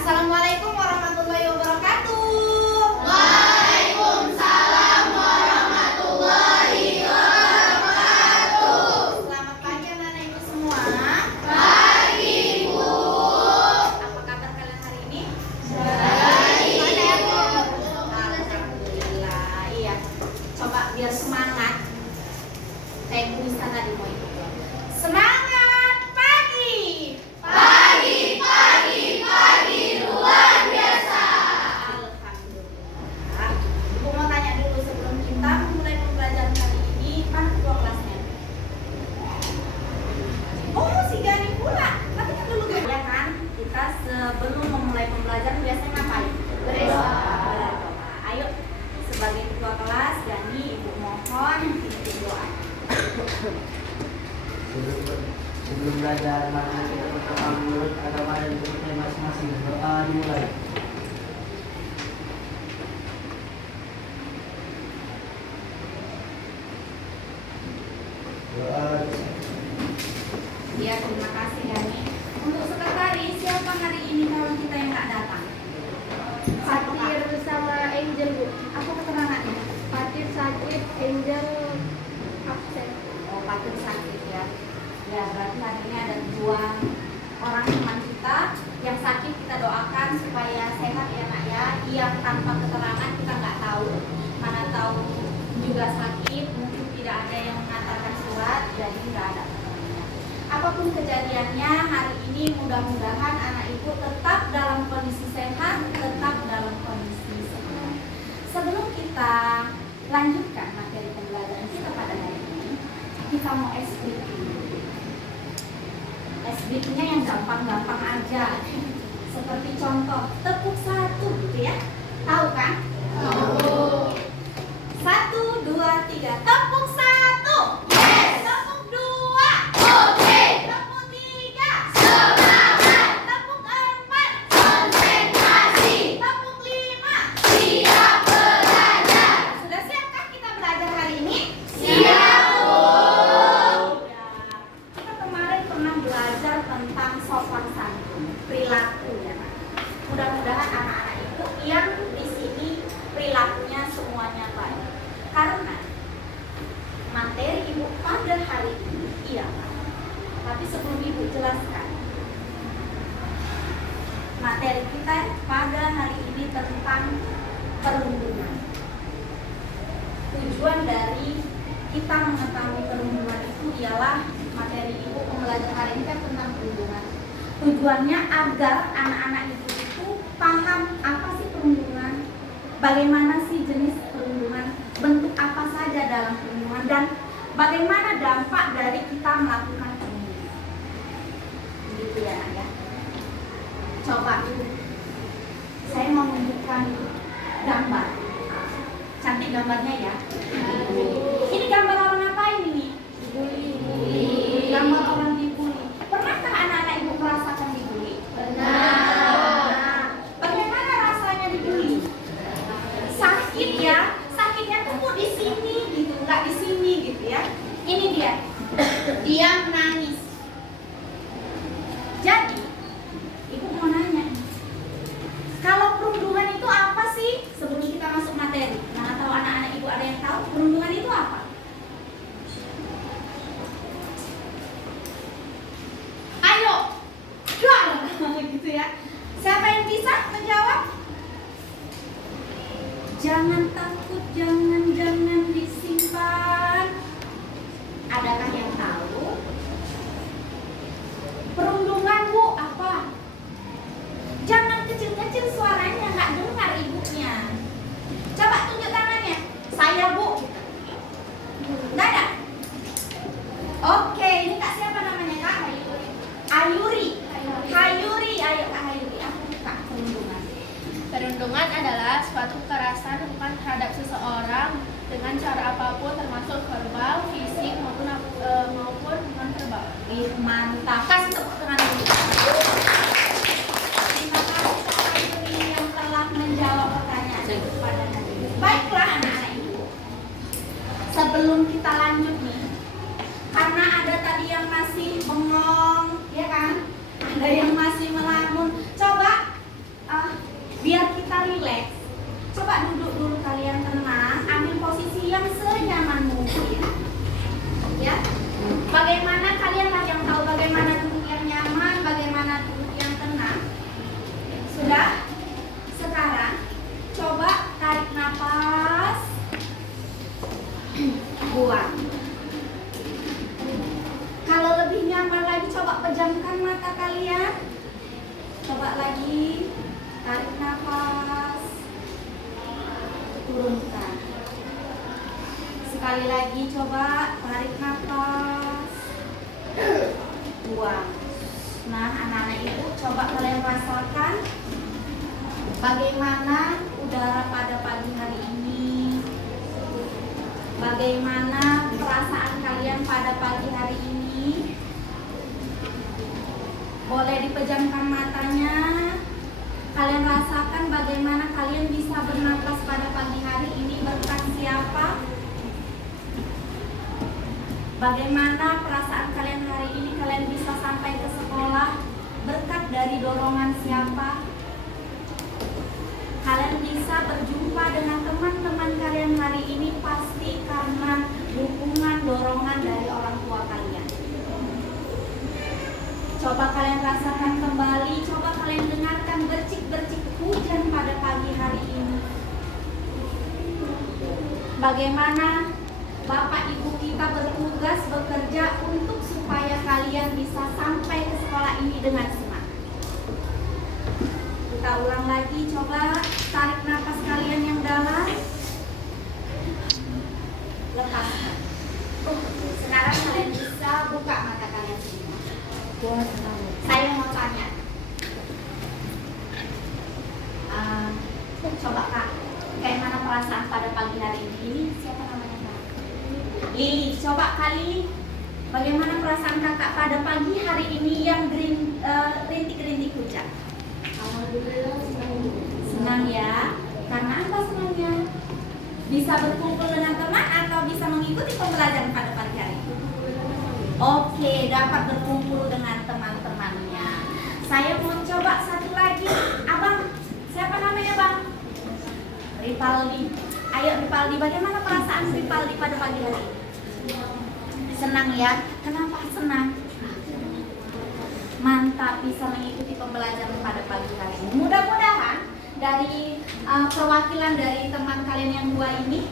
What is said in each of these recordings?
Assalamualaikum warahmatullahi wabarakatuh. Waalaikumsalam warahmatullahi wabarakatuh. Selamat pagi anak-anak ibu semua. Pagi, Bu. Apa kabar kalian hari ini? Baik. Alhamdulillah. Iya. Coba biar semangat. Kayak tulisan tadi mau ikut. Semangat pagi. Pagi luar biasa. Alhamdulillah. Ibu mau tanya dulu sebelum kita mulai pembelajaran kali ini, mana ketua kelasnya? Oh, si Gani pula. Nanti kan dulu ya kan? Kita sebelum memulai pembelajaran biasanya ngapain? Berdoa. Ayo, sebagai ketua kelas, Gani, ibu mohon pimpin doa. Sebelum belajar, mari kita berdoa menurut agama dan kepercayaan masing-masing. Doa dimulai. Doa. Ya, terima kasih Gani. Untuk sekretaris, siapa hari ini kawan kita yang nggak datang? Fatir bersama Angel, Bu. Apa keterangannya? Fatir sakit, Angel absen. Oh, Fatir sakit ya. Ya, berarti hari ini ada dua orang teman kita yang sakit, kita doakan supaya sehat ya nak ya. Yang tanpa keterangan kita nggak tahu, mana tahu juga sakit, mungkin tidak ada yang mengantarkan surat, jadi nggak ada keterangannya. Apapun kejadiannya hari ini, mudah-mudahan anak ibu tetap dalam kondisi sehat, tetap dalam kondisi sehat. Sebelum kita lanjutkan materi pembelajaran kita pada hari ini, kita mau explain. SBK-nya yang gampang-gampang aja. Seperti contoh, tepuk satu gitu ya. Tahu kan? Tahu. 1, 2, 3. Tepuk satu. Yes. Tepuk dua. Oke. Tepuk tiga. Semangat. Tepuk empat. Konsentrasi. Tepuk lima. Siap belajar. Sudah siapkah kita belajar hari ini? Siap, Bu. Ya. Kita kemarin pernah belajar tentang sopan santun, perilaku ya Pak. Mudah-mudahan anak-anak itu yang di sini perilakunya semuanya baik. Karena materi ibu pada hari ini iya Pak. Tapi sebelum ibu jelaskan, materi kita pada hari ini tentang perundungan. Tujuan dari kita mengetahui perundungan itu ialah materi ibu pembelajaran hari ini kan tentang perundungan. Tujuannya agar anak-anak itu paham apa sih perundungan, bagaimana sih jenis perundungan, bentuk apa saja dalam perundungan, dan bagaimana dampak dari kita melakukan perundungan. Begitu ya Nak ya. Coba saya mau menunjukkan gambar. Cantik gambarnya ya. Ini gambar orang ngapain ini? Dibully. Gambar orang dibully. Pernahkah anak-anak ibu merasakan dibully? Benar. Bagaimana rasanya dibully? Sakit ya. Sakitnya tuh di sini gitu, nggak di sini gitu ya. Ini dia. Dia menangis. Jadi, ibu mau nanya. Kalau perundungan itu apa sih? Sebelum kita masuk materi, mana tahu anak-anak ibu ada yang tahu perundungan itu apa? Ayo, jual gitu ya. Siapa yang bisa menjawab? Jangan takut, jangan disimpan. Adakah yang tahu? Perundungan Bu apa? Jangan kecil-kecil suaranya, nggak dengar ibunya. Coba tunjuk tangannya. Saya Bu. Nggak ada? Oke, ini Kak siapa namanya Kak? Ayuri. Hayuri, ayo Kak Hayuri. Apa tuh Kak perundungan? Perundungan adalah suatu kekerasan bukan terhadap seseorang dengan cara apapun, termasuk verbal, fisik maupun non verbal. Ih, mantap. Kasih tepuk tangan dulu. Terima kasih Kak Hayuri yang telah menjawab pertanyaan itu pada hari ini. Baiklah anak-anak ibu. Sebelum kita lanjut nih, karena ada tadi yang masih bengong, ya kan? Ada yang masih melamun. Coba coba lagi. Tarik nafas. Turunkan. Sekali lagi coba tarik nafas. Buang. Nah, anak-anak ibu coba kalian rasakan bagaimana udara pada pagi hari ini. Bagaimana perasaan kalian pada pagi hari ini? Boleh dipejamkan matanya. Kalian rasakan bagaimana kalian bisa bernapas pada pagi hari ini berkat siapa? Bagaimana perasaan kalian hari ini? Kalian bisa sampai ke sekolah berkat dari dorongan siapa? Kalian bisa berjumpa dengan teman-teman kalian hari ini pasti karena dukungan, dorongan dari orang tua kalian. Coba kalian rasakan kembali, coba kalian dengarkan bercik-bercik hujan pada pagi hari ini. Bagaimana Bapak Ibu kita bertugas bekerja untuk supaya kalian bisa sampai ke sekolah ini dengan semangat. Kita ulang lagi, coba tarik nafas kalian yang dalam. Lepaskan. Sekarang kalian bisa buka mata kalian semua. Saya mau tanya. Coba Kak, bagaimana perasaan pada pagi hari ini? Ini siapa namanya Kak? Lili, coba kali bagaimana perasaan kakak pada pagi hari ini yang rintik-rintik hujan? Alhamdulillah Senang ya. Karena apa senangnya? Bisa berkumpul dengan teman atau bisa mengikuti pembelajaran pada pagi hari ini? Oke, dapat berkumpul dengan teman-temannya. Saya mau coba satu lagi. Abang, siapa namanya Bang? Ripaldi. Ayo Ripaldi, bagaimana perasaan Ripaldi pada pagi hari ini? Senang ya? Kenapa senang? Mantap, bisa mengikuti pembelajaran pada pagi hari ini. Mudah-mudahan dari perwakilan dari teman kalian yang dua ini,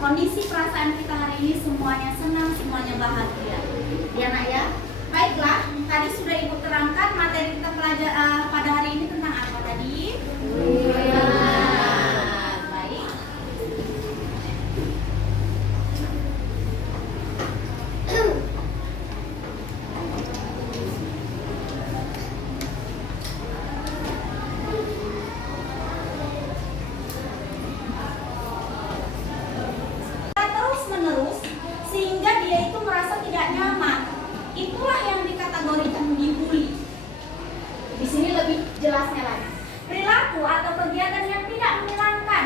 kondisi perasaan kita hari ini semuanya senang, semuanya bahagia. Ya nak ya? Baiklah, tadi sudah Ibu terangkan materi kita pada hari ini tentang apa tadi? Baik. Terus menerus sehingga dia itu merasa tidak nyaman. Itulah yang dikategorikan dibully. Di sini lebih jelasnya lagi. Perilaku atau kegiatan yang tidak menyenangkan,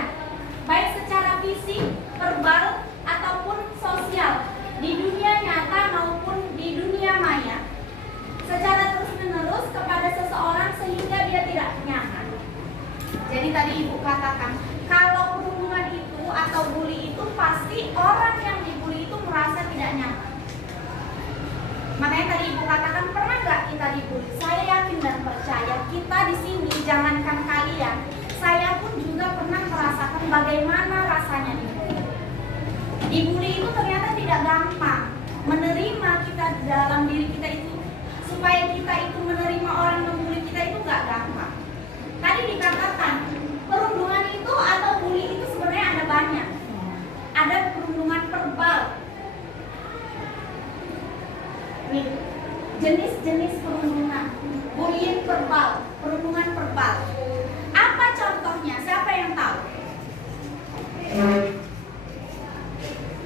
baik secara fisik, verbal, ataupun sosial, di dunia nyata maupun di dunia maya, secara terus-menerus kepada seseorang sehingga dia tidak nyaman. Jadi tadi Ibu katakan, kalau perundungan itu atau bully itu pasti orang yang dibully itu merasa tidak nyaman. Makanya tadi Ibu katakan, pernah nggak kita dibully? Saya yakin dan percaya kita di sini, jangankan kalian, saya pun juga pernah merasakan bagaimana rasanya dibully. Dibully itu ternyata tidak gampang. Menerima kita dalam diri kita itu, supaya kita itu menerima orang membully kita itu nggak gampang. Tadi dikatakan, perundungan itu atau bully itu sebenarnya ada banyak. Ada perundungan verbal. Nih, jenis-jenis perundungan. Bullying verbal, perundungan verbal. Apa contohnya? Siapa yang tahu?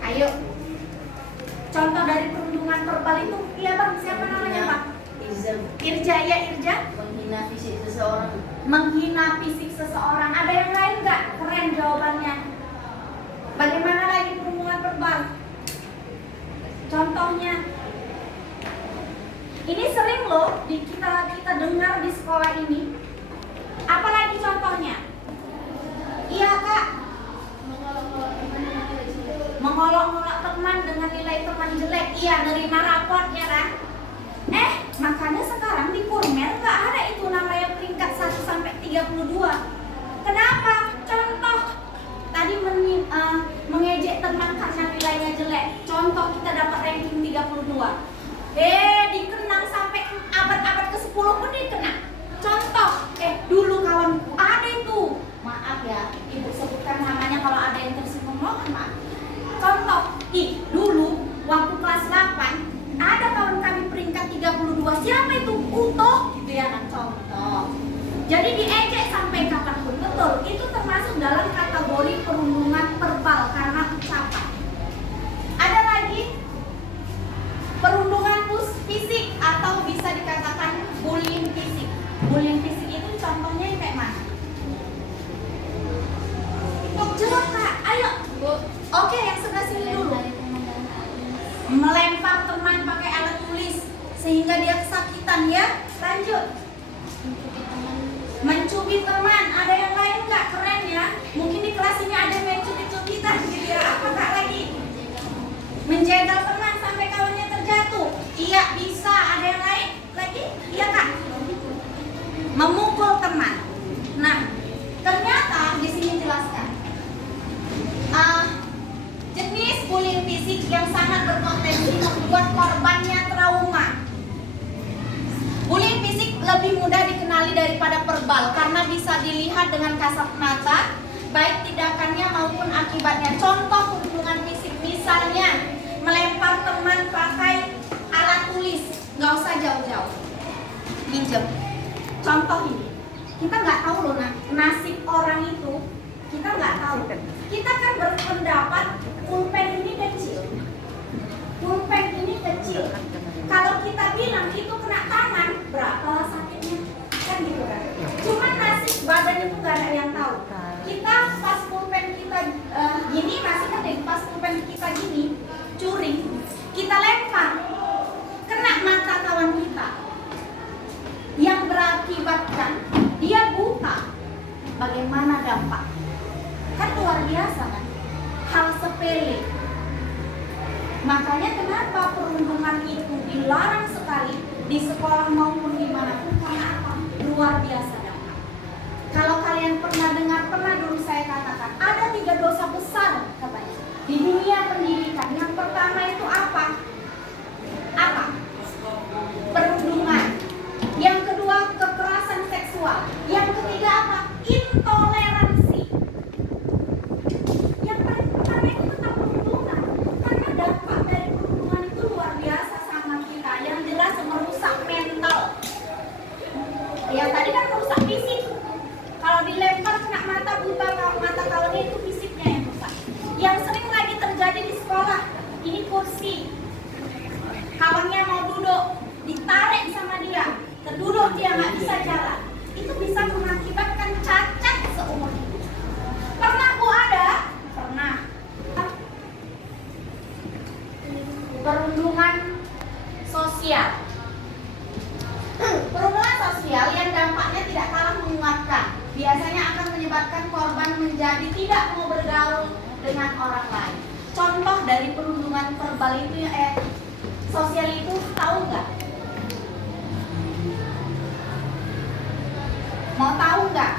Ayo. Contoh dari perundungan verbal itu, iya Bang, siapa namanya Bang? Irja, ya Irja? menghina fisik seseorang. Menghina fisik seseorang. Ada yang lain nggak? Keren jawabannya. Bagaimana lagi perundungan verbal? Contohnya, ini sering loh kita dengar di sekolah ini. Apalagi contohnya? Iya Kak. Mengolok-olok teman dengan nilai teman jelek. Iya, nerima raport ya kan? Makanya sekarang di Kurmel nggak ada itu namanya peringkat 1 sampai 32. Kenapa? Contoh tadi mengejek teman karena nilainya jelek. Contoh kita dapat ranking 32. Dikenang sampai abad-abad ke-10 pun dikenang. Contoh sehingga dia kesakitan ya. Lanjut. Mencubit teman. Ada yang lain nggak? Keren ya. Mungkin di kelas ini ada yang mencubit-cubitan gitu ya. Apa kak lagi? Menjegal teman sampai kawannya terjatuh. Iya bisa. Ada yang lain lagi? Iya kak. Memukul teman. Nah, ternyata di sini jelaskan. Jenis bullying fisik yang sangat berpotensi membuat korbannya trauma. Bullying fisik lebih mudah dikenali daripada verbal karena bisa dilihat dengan kasat mata, baik tindakannya maupun akibatnya. Contoh perundungan fisik misalnya melempar teman pakai alat tulis, nggak usah jauh-jauh, minjem. Contoh ini, kita nggak tahu loh nasib orang itu, kita nggak tahu. Kita kan berpendapat pulpen ini kecil, pulpen ini kecil. Kalau kita bilang itu kena tangan, berapa sakitnya? Kan gitu kan. Cuman nasib badan itu gak ada yang tahu. Kita pas pulpen kita gini, masih kan deh, pas pulpen kita gini, curi, kita lempar, kena mata kawan kita, yang berakibatkan dia buta. Bagaimana dampak? Kan luar biasa kan? Hal sepele. Makanya kenapa perundungan itu dilarang sekali di sekolah maupun dimanapun, karena apa? Luar biasa dampak. Kalau kalian pernah dengar, pernah dulu saya katakan, ada 3 dosa besar katanya di dunia pendidikan. Yang pertama itu apa? Apa? Perundungan. Yang kedua kekerasan seksual. Yang ketiga apa? Intoleransi. Yang paling pertama itu tentang perundungan, karena dampak dari perundungan itu luar biasa sama kita. Yang jelas merusak mental. Yang tadi kan merusak fisik. Kalau dilempar kena mata, buta mata kawannya, itu fisiknya yang rusak. Yang sering lagi terjadi di sekolah, ini kursi, kawannya mau duduk, ditarik sama dia, terduduk dia nggak bisa jalan. Itu bisa mengakibatkan cacat seumur hidup. Pernah Bu ada? Pernah. Perundungan sosial. Perundungan sosial yang dampaknya tidak kalah menguatkan. Biasanya akan menyebabkan korban menjadi tidak mau bergaul dengan orang lain. Contoh dari perundungan verbal itu sosial itu tahu nggak? Mau tahu nggak?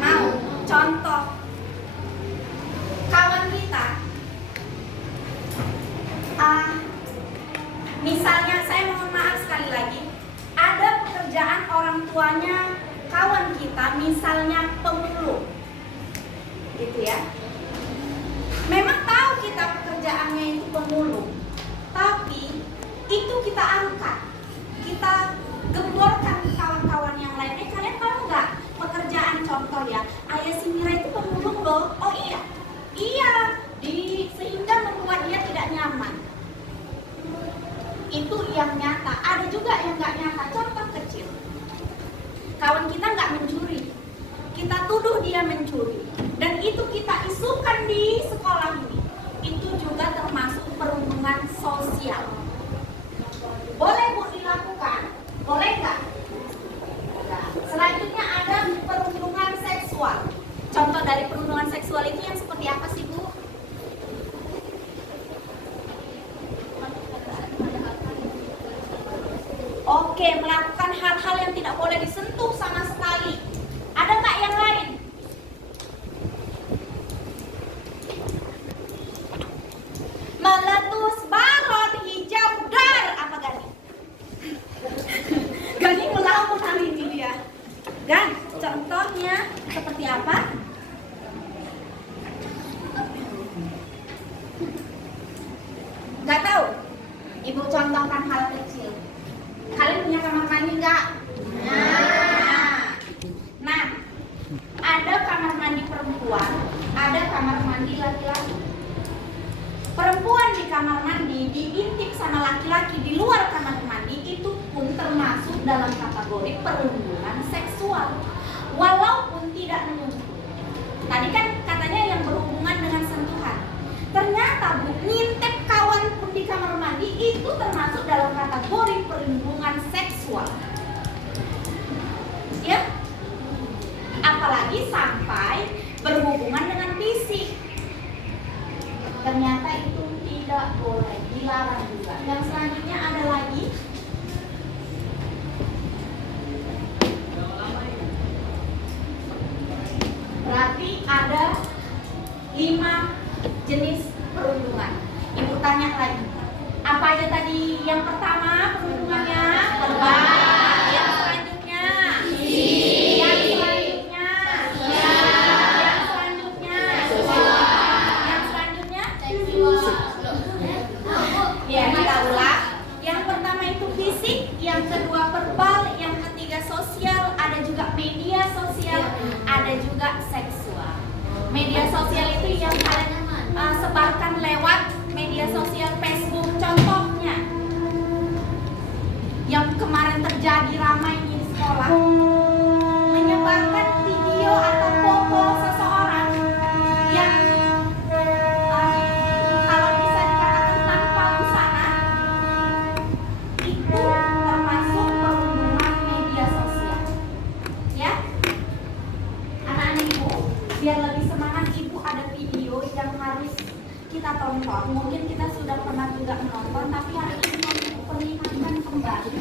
Mau? Contoh kawan kita, misalnya saya mohon maaf sekali lagi, ada pekerjaan orang tuanya kawan kita, misalnya pemulung, gitu ya. Memang tahu kita pekerjaannya itu pemulung, tapi itu kita angkat, kita gemborkan kawan-kawan yang lain. Kalian tahu nggak pekerjaan contoh ya? Ayah si Mira itu pemulung loh. Oh iya, sehingga membuat dia tidak nyaman. Itu yang nyata. Ada juga yang nggak nyata. Contoh kecil, kawan kita nggak mencuri, kita tuduh dia mencuri, dan itu kita isukan di sekolah ini. Itu juga termasuk perundungan sosial. Boleh Bu dilakukan? Boleh nggak? Nah, selanjutnya ada perundungan seksual. Contoh dari perundungan seksual itu yang seperti apa sih Bu? Oke, melakukan hal-hal yang tidak boleh disentuh sama sekali. Ada nggak yang lain? Meletus balon hijau dar. Apa Gani? Gani melamun hari ini dia. Gan, contohnya seperti apa? Nggak tahu? Ibu contohkan hal kecil. Kalian punya kamar mandi nggak? Nah, ada kamar mandi perempuan, ada kamar mandi laki-laki. Perempuan di kamar mandi diintip sama laki-laki di luar kamar mandi, itu pun termasuk dalam kategori perundungan seksual, walaupun tidak menyentuh. Tadi kan katanya yang berhubungan dengan sentuhan. Ternyata Bu, ngintip kawan pun di kamar mandi itu termasuk dalam kategori perundungan seksual. Ya, apalagi sampai berhubungan dengan fisik. Ternyata itu tidak boleh, dilarang juga. Yang selanjutnya ada lagi. Berarti ada 5 jenis perundungan. Ibu tanya lagi, apa aja tadi? Yang pertama perundungannya verbal. Yang selanjutnya yang selanjutnya yang selanjutnya yang selanjutnya ya, kita ulang. Yang pertama itu fisik, yang kedua verbal, yang ketiga sosial, ada juga media sosial, ada juga seksual. Media sosial itu yang kalian sebarkan lewat media sosial Facebook, contohnya yang kemarin terjadi ramai di sekolah, menyebarkan video atau foto seseorang yang kalau bisa dikatakan tanpa busana, itu termasuk perundungan media sosial. Ya, anak-anak ibu, biar lebih semangat, ibu ada video yang harus kita tonton. Mungkin kita sudah pernah juga menonton, tapi hari ini mau ibu perlihatkan kembali.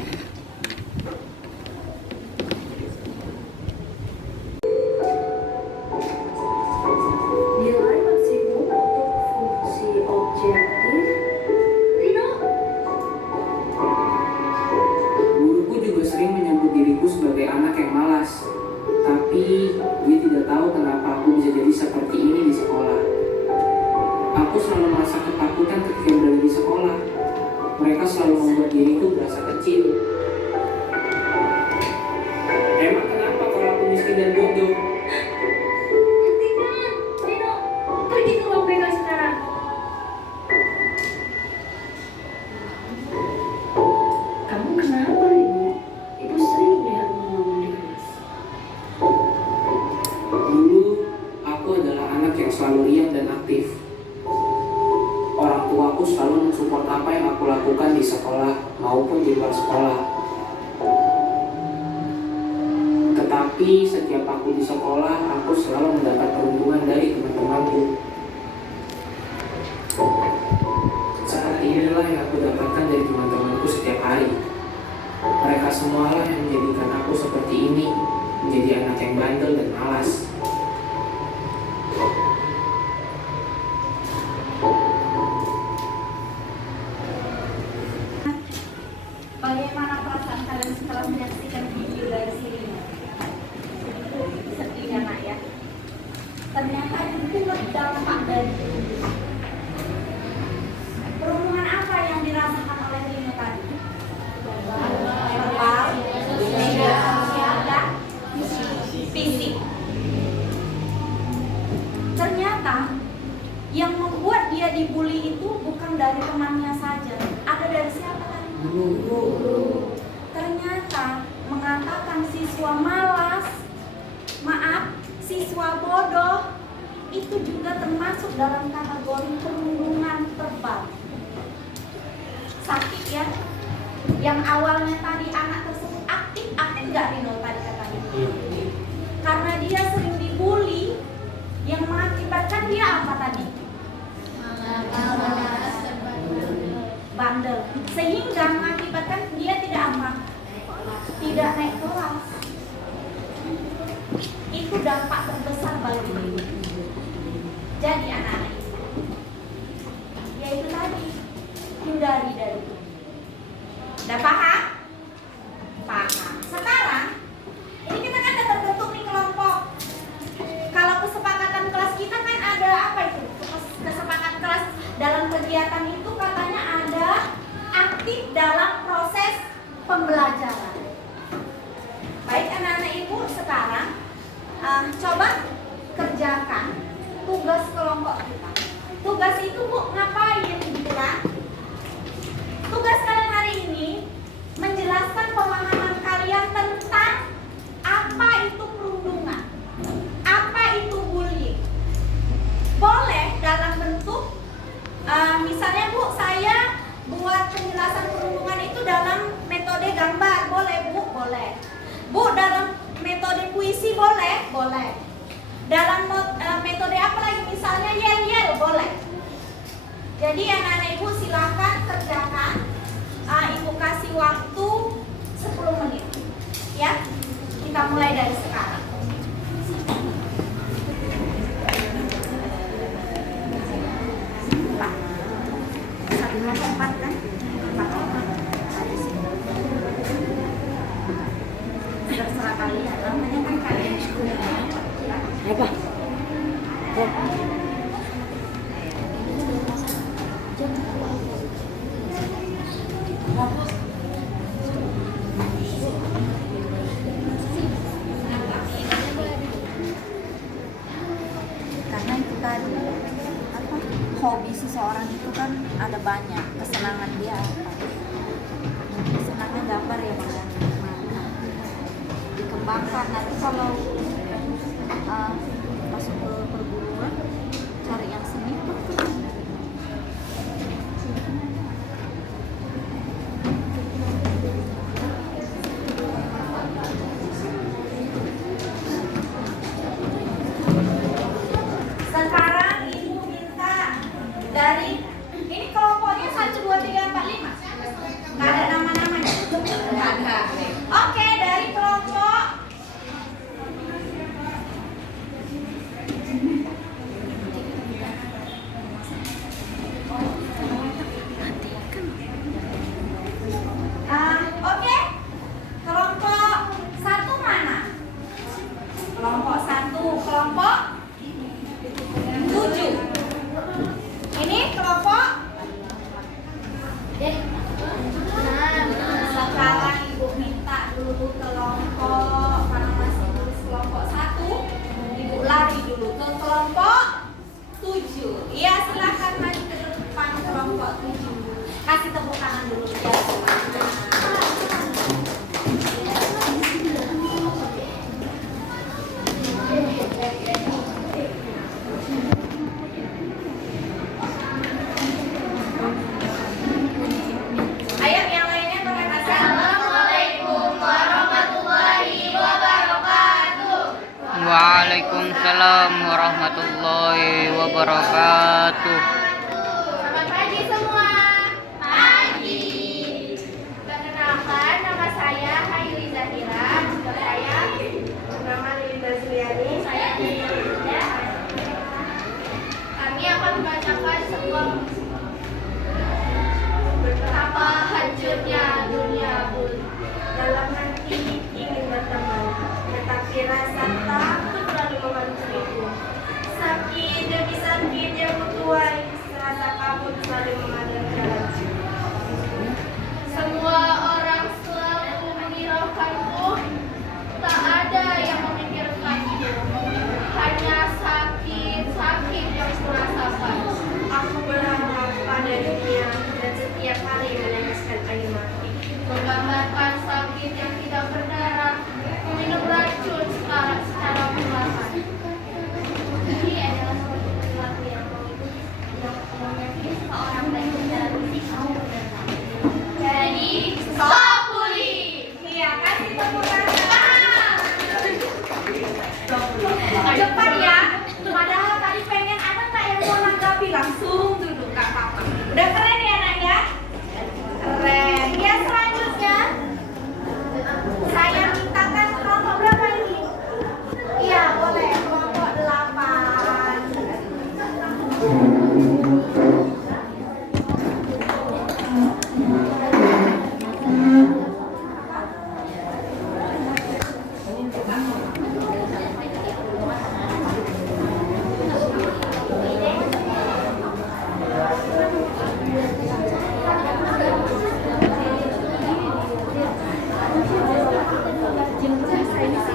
Nilai maksimum untuk fungsi objektif. Rino, Guruku juga sering menyebut diriku sebagai anak yang malas. Tapi dia tidak tahu kenapa aku bisa jadi seperti ini di sekolah. Aku selalu merasa ketakutan ketika berada di sekolah. Mereka selalu membuat diriku berasa kecil. Emang kenapa kalau aku miskin dan bodoh? hentikan. Rino, pergi ke ruang BK sekarang. Kamu kenapa, Rino? Ibu sering lihat ngomong di kelas. Dulu, aku adalah anak yang selalu riang dan aktif. Orang tuaku selalu mensupport apa yang aku lakukan di sekolah maupun di luar sekolah. Tetapi setiap aku di sekolah, aku selalu mendapat perundungan dari teman-temanku. Saat inilah yang aku dapatkan dari teman-temanku setiap hari. Mereka semualah yang menjadikan aku seperti ini, menjadi anak yang bandel dan malas. Bagaimana perasaan kalian setelah menyaksikan video dari sini? Sedih ya nak ya. Ternyata itu berdampak dari itu. Perundungan apa yang dirasakan oleh Rino tadi? Verbal, media sosial, dan fisik. Ternyata yang membuat dia dibully itu bukan dari temannya saja. Ada dari siapa tadi? Guru. Ternyata mengatakan siswa malas, siswa bodoh, itu juga termasuk dalam kategori perundungan verbal. Sakit ya. Yang awalnya tadi anak tersebut aktif nggak Rino tadi katanya? Karena dia sering dibully, yang mengakibatkan dia apa tadi? Bandel, sehingga mengakibatkan dia tidak apa? Tidak naik kelas. Itu dampak terbesar bagi dia. Jadi anak-anak itu, yaitu tadi, hindari dari itu. Udah paham? Paham. Sekarang ini kita kan udah terbentuk nih kelompok. Kalau kesepakatan kelas kita kan ada apa itu? Kesepakatan kelas dalam kegiatan itu katanya ada aktif dalam proses pembelajaran. Baik anak-anak ibu, sekarang coba kerjakan tugas kelompok kita. Tugas itu bu ngapain gitu kan? Tugas kalian hari ini menjelaskan pemahaman kalian tentang apa itu perundungan, apa itu bullying. Boleh dalam bentuk misalnya bu, saya buat penjelasan perundungan itu dalam metode gambar, boleh boleh. Dalam metode apa lagi? Misalnya yel-yel boleh. Jadi anak-anak ibu silakan kerjakan. Ibu kasih waktu 10 menit. Ya, kita mulai dari sekarang. Empat kan? Empat orang. Terserah kalian. Namanya kan kalian sekolah. Apa? Karena itu tadi apa, hobi seseorang itu kan ada banyak, kesenangan dia apa, senangnya gambar ya Bang, dikembangkan. Nanti kalau masuk ke perguruan cari yang seni tuh sekarang ibu minta dari ini kelompoknya 1, 2, 3, 4, 5 nggak ada nama-namanya. Nggak ada. Oke, dari kelompok oke, kelompok 1 mana? Kelompok 1, kelompok 7. Ini kelompok sekarang ibu minta dulu kelompok, karena masih tulis kelompok 1, ibu lari dulu ke kelompok 7. Iya, silakan maju ke depan kelompok 7. Kasih tepuk tangan dulu ya semuanya. Ayo yang lainnya perkenalkan. Assalamualaikum warahmatullahi wabarakatuh. Waalaikumsalam warahmatullahi wabarakatuh. Selamat pagi semua. Pagi. Perkenalkan, nama saya Hayri Zahira. Saya nama Linda Zuliani. Saya Linda. Kami akan membacakan sebuah betapa hancurnya dunia bun. Dalam hati ingin berteman, tetapi rasa takut selalu menghantui. Sakit demi sakit yang kutuai, serasa kabut selalu mengadang jalan. Semua orang selalu menghiraukanku, tak ada yang memikirkanku. Hanya sakit yang kurasakan. Aku berharap pada dunia dan setiap hari meneteskan air mata. Menggambarkan sakit yang tidak berdarah, meminum racun secara perlahan. Ini adalah sebuah lagu yang mengerti seorang baik dalam fisik. Jadi, Sopuli. Iya, kasih tepuk tangan. Cepat ya. Padahal tadi pengen ada nggak yang mau nanggapi, langsung duduk, nggak apa-apa. Udah keren ya nak ya? Keren. Ya, selanjutnya saya mintakan kelompok berapa ini? Iya, boleh. Kelompok 8.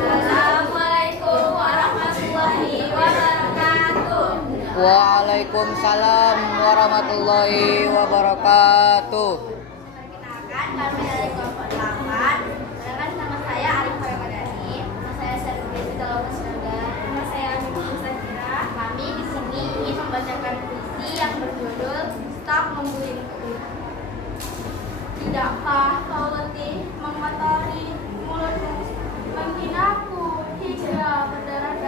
Assalamualaikum warahmatullahi wabarakatuh. Waalaikumsalam warahmatullahi wabarakatuh. Perkenalkan, kami dari kelompok 8. Perkenalkan, nama saya Arif Ramadhani. Nama saya Sergei Pitaloka Sinaga. Nama saya Aminah Zakira. Kami di sini ingin membacakan puisi yang berjudul Stop Membullyingku. Tidakkah kau letih mengotori mulutmu, menghinaku hingga berdarah-darah?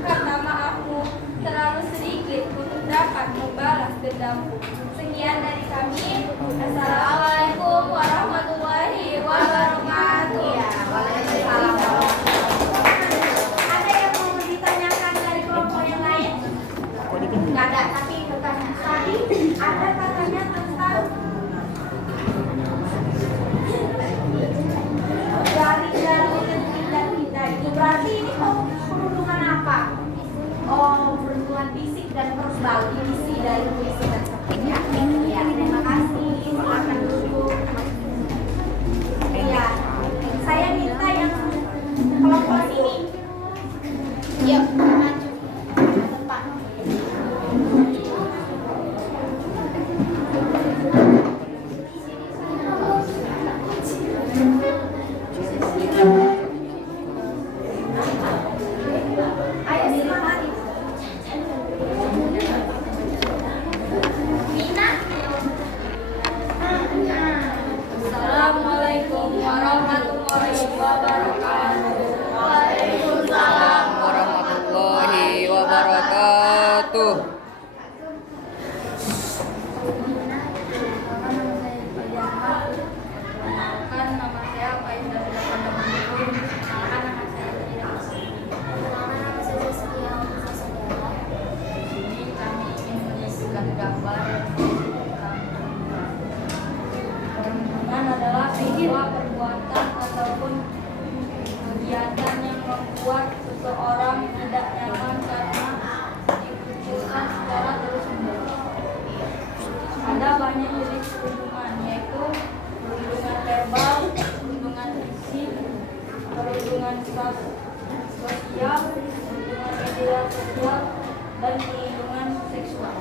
karena maafmu terlalu sedikit untuk dapat membalas dendamku. Sekian dari kami. Assalamualaikum warahmatullahi wabarakatuh. Ya, waalaikumsalam. Ada yang mau ditanyakan dari kelompok yang lain? Nggak ada, tapi bertanya. Tadi ada katanya tentang dari dan kita itu berarti ini perundungan apa? Oh, perundungan fisik dan verbal. Isi dari puisi tersebut ya. Ya, terima kasih. Silakan duduk. Ya, saya minta yang kelompok sini. Yuk, maju ke depan. Ayo silakan. Mina. Assalamualaikum warahmatullahi wabarakatuh. Waalaikumsalam. Warahmatullahi wabarakatuh. Kenalkan, nama saya Faiz dari Depan Depan. Kenalkan, nama saya Ira. Kenalkan, nama saya Zaskia. Di sini kami ingin menyajikan gambar perundungan adalah sebuah perbuatan ataupun kegiatan yang membuat seseorang tidak nyaman karena diputuskan secara terus-menerus. Ada banyak jenis perundungan, yaitu perundungan verbal, perundungan fisik, perundungan sosial, perundungan media sosial, dan perundungan seksual.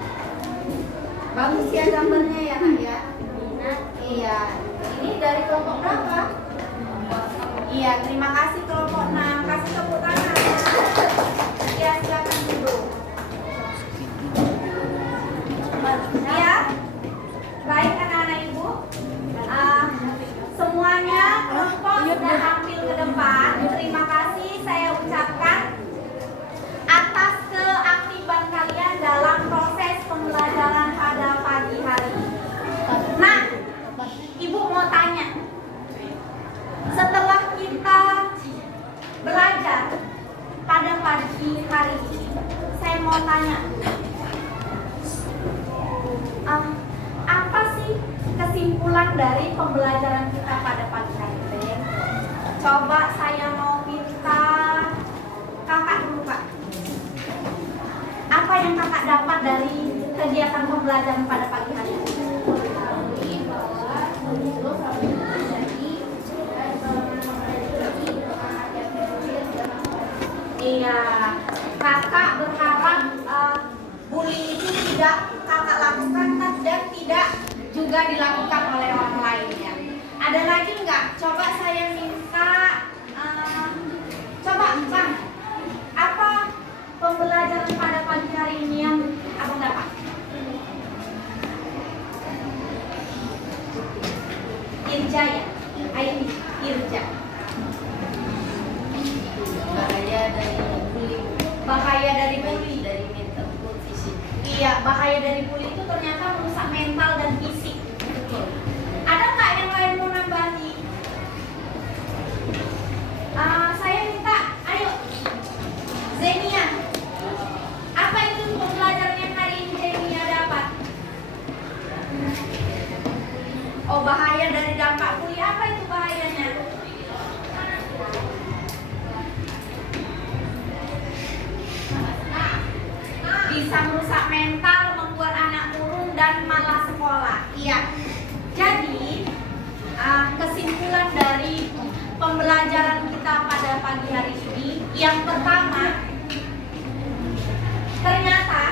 Bagus ya gambarnya ya Nak ya. Iya. Ini dari kelompok berapa? Iya, terima kasih kelompok 6. Kasih tepuk tangan. Iya, silakan duduk. Ya. Baik anak-anak Ibu. Semuanya kelompok sudah tampil ke depan. Terima kasih saya ucapkan atas keaktifan kalian dalam proses pembelajaran pada pagi hari ini. Nah, Ibu mau tanya, setelah kita belajar pada pagi hari ini, saya mau tanya, apa sih kesimpulan dari pembelajaran kita pada pagi hari ini? Coba saya mau minta kakak dulu Kak. Apa yang kakak dapat dari kegiatan pembelajaran pada pagi hari ini? Iya, kakak berharap bullying itu tidak kakak lakukan dan tidak juga dilakukan oleh orang lain ya. Ada lagi nggak? Coba saya minta, coba Bang, apa pembelajaran pada pagi hari ini yang abang dapat? Irja ya, ayo Irja. Bahaya dari bully dari mental fisik. Iya, bahaya dari bully itu ternyata merusak mental dan fisik. Betul. Ada nggak yang lain mau nambahi? Saya minta, ayo Zenia. Apa itu pembelajaran yang hari ini Zenia dapat? Oh, bahaya dari dampak bully. Apa itu bahayanya? Bisa merusak mental, membuat anak murung dan malas sekolah. Iya. Jadi kesimpulan dari pembelajaran kita pada pagi hari ini, yang pertama, ternyata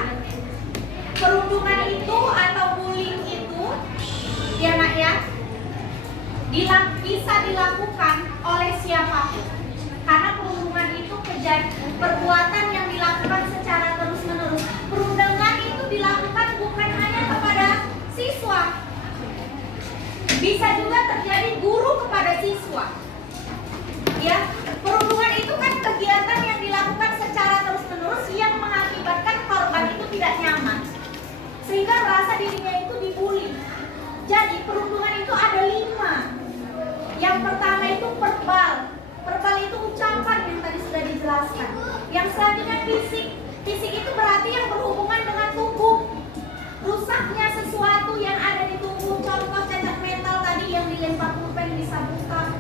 perundungan itu atau bullying itu, ya Nak ya, bisa dilakukan oleh siapapun. Karena perundungan itu perbuatan yang dilakukan secara terus-menerus. Perundungan itu dilakukan bukan hanya kepada siswa, bisa juga terjadi guru kepada siswa. Ya, perundungan itu kan kegiatan yang dilakukan secara terus jelaskan. Yang selanjutnya fisik. Fisik itu berarti yang berhubungan dengan tubuh. Rusaknya sesuatu yang ada di tubuh, contoh cacat mental tadi yang dilempar pulpen bisa buka,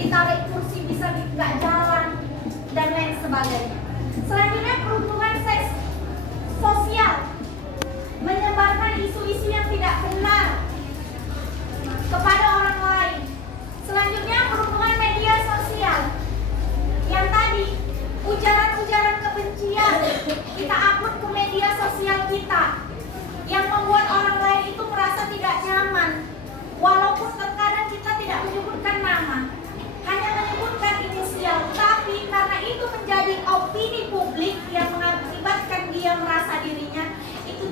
ditarik kursi bisa nggak jalan, dan lain sebagainya. Selanjutnya perhubungan seks sosial, menyebarkan isu-isu yang tidak benar kepada orang lain. Selanjutnya perhubungan media sosial, yang tadi ujaran-ujaran kebencian kita upload ke media sosial kita, yang membuat orang lain itu merasa tidak nyaman. Walaupun terkadang kita tidak menyebutkan nama, hanya menyebutkan inisial, tapi karena itu menjadi opini publik yang mengakibatkan dia merasa dirinya itu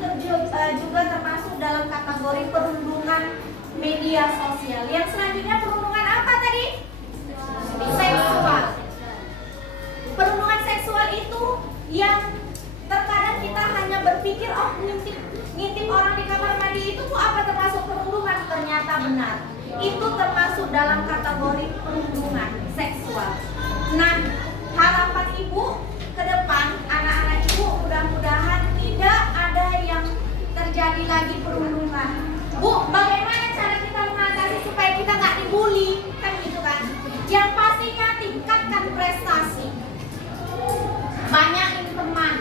juga termasuk dalam kategori perundungan media sosial. Yang selanjutnya perundungan apa tadi? Seksual. Perundungan seksual itu yang terkadang kita hanya berpikir, oh ngintip orang di kamar mandi itu tuh apa termasuk perundungan? Ternyata benar, itu termasuk dalam kategori perundungan seksual. Nah, harapan ibu ke depan, anak-anak ibu mudah-mudahan tidak ada yang terjadi lagi perundungan. Bu, bagaimana cara kita mengatasi supaya kita nggak dibully? Kan gitu kan? Yang pastinya tingkatkan prestasi, banyakin teman.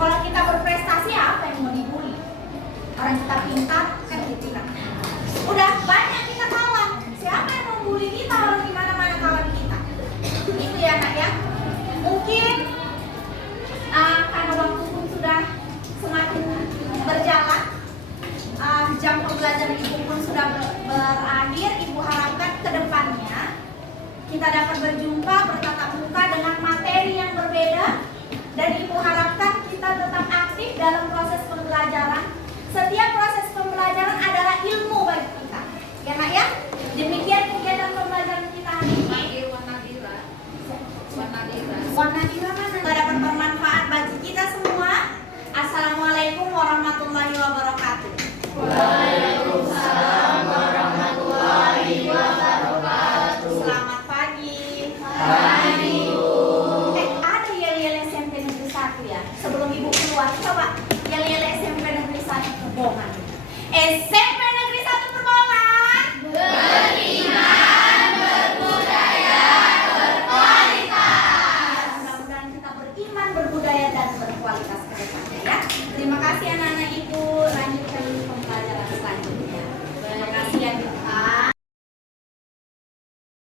Kalau kita berprestasi, apa yang mau dibully? Orang kita pintar, kan gitu kan. Udah banyak kita kawan, siapa yang mau bully kita? Orang di mana-mana kawan kita. Itu ya nak ya. Mungkin karena waktu pun sudah semakin berjalan, jam pembelajaran ibu pun sudah berakhir. Ibu harapkan ke depannya kita dapat berjumpa bertatap muka dengan materi yang berbeda, dan ibu harapkan kita tetap aktif dalam proses pembelajaran. Setiap proses pembelajaran adalah ilmu bagi kita, ya nak ya. Demikian kegiatan pembelajaran kita hari ini. Warna biru. Warna biru mana?